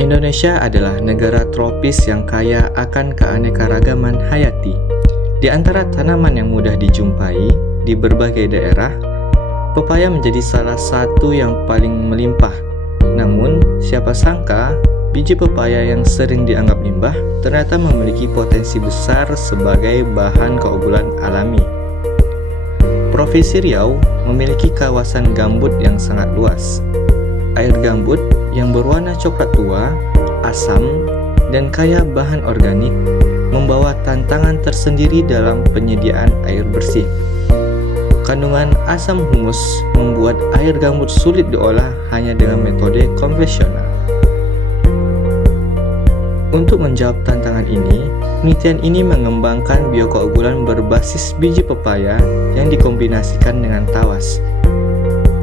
Indonesia adalah negara tropis yang kaya akan keanekaragaman hayati. Di antara tanaman yang mudah dijumpai di berbagai daerah, pepaya menjadi salah satu yang paling melimpah. Namun, siapa sangka biji pepaya yang sering dianggap limbah ternyata memiliki potensi besar sebagai bahan keunggulan alami. Provinsi Riau memiliki kawasan gambut yang sangat luas. Air gambut yang berwarna coklat tua, asam, dan kaya bahan organik membawa tantangan tersendiri dalam penyediaan air bersih. Kandungan asam humus membuat air gambut sulit diolah hanya dengan metode konvensional. Untuk menjawab tantangan ini, penelitian ini mengembangkan biokeunggulan berbasis biji pepaya yang dikombinasikan dengan tawas.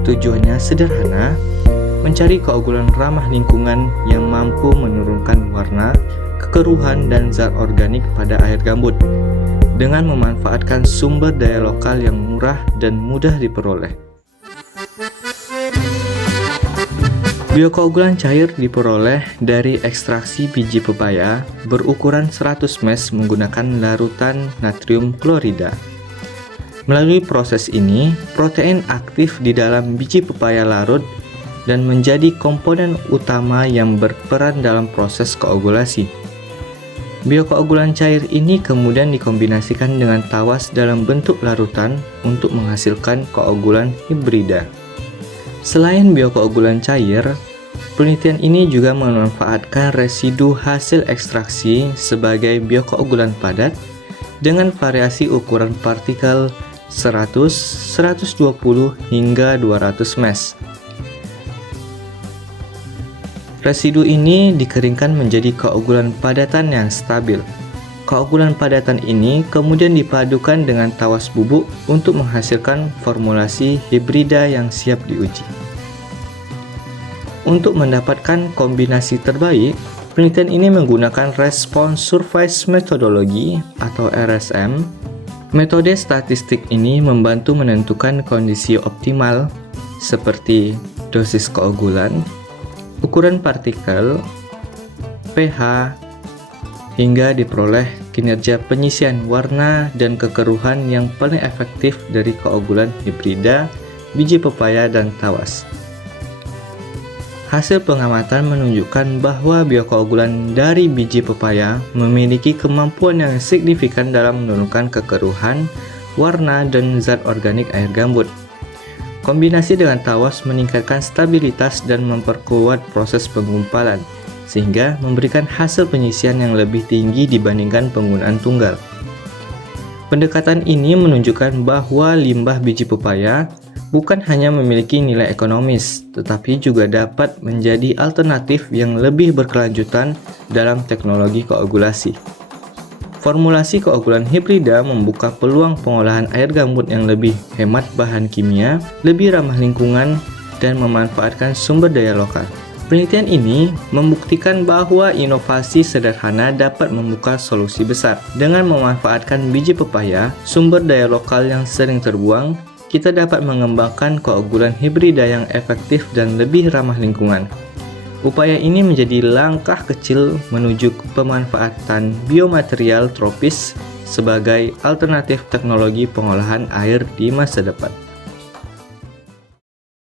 Tujuannya sederhana, mencari keunggulan ramah lingkungan yang mampu menurunkan warna, kekeruhan, dan zat organik pada air gambut dengan memanfaatkan sumber daya lokal yang murah dan mudah diperoleh. Biokeunggulan cair diperoleh dari ekstraksi biji pepaya berukuran 100 ml menggunakan larutan natrium klorida. Melalui proses ini, protein aktif di dalam biji pepaya larut dan menjadi komponen utama yang berperan dalam proses koagulasi. Biokeunggulan cair ini kemudian dikombinasikan dengan tawas dalam bentuk larutan untuk menghasilkan keunggulan hibrida. Selain biokeunggulan cair, penelitian ini juga memanfaatkan residu hasil ekstraksi sebagai biokeunggulan padat dengan variasi ukuran partikel 100, 120, hingga 200 ml. Residu ini dikeringkan menjadi keunggulan padatan yang stabil. Keunggulan padatan ini kemudian dipadukan dengan tawas bubuk untuk menghasilkan formulasi hibrida yang siap diuji. Untuk mendapatkan kombinasi terbaik, penelitian ini menggunakan Response Surface Methodology atau RSM. Metode statistik ini membantu menentukan kondisi optimal seperti dosis keunggulan, ukuran partikel, pH, hingga diperoleh kinerja penyisian warna dan kekeruhan yang paling efektif dari keunggulan hibrida, biji pepaya, dan tawas. Hasil pengamatan menunjukkan bahwa biokeunggulan dari biji pepaya memiliki kemampuan yang signifikan dalam menurunkan kekeruhan, warna, dan zat organik air gambut. Kombinasi dengan tawas meningkatkan stabilitas dan memperkuat proses penggumpalan, sehingga memberikan hasil penyisian yang lebih tinggi dibandingkan penggunaan tunggal. Pendekatan ini menunjukkan bahwa limbah biji pepaya bukan hanya memiliki nilai ekonomis, tetapi juga dapat menjadi alternatif yang lebih berkelanjutan dalam teknologi koagulasi. Formulasi keunggulan hibrida membuka peluang pengolahan air gambut yang lebih hemat bahan kimia, lebih ramah lingkungan, dan memanfaatkan sumber daya lokal. Penelitian ini membuktikan bahwa inovasi sederhana dapat membuka solusi besar. Dengan memanfaatkan biji pepaya, sumber daya lokal yang sering terbuang, kita dapat mengembangkan keunggulan hibrida yang efektif dan lebih ramah lingkungan. Upaya ini menjadi langkah kecil menuju pemanfaatan biomaterial tropis sebagai alternatif teknologi pengolahan air di masa depan.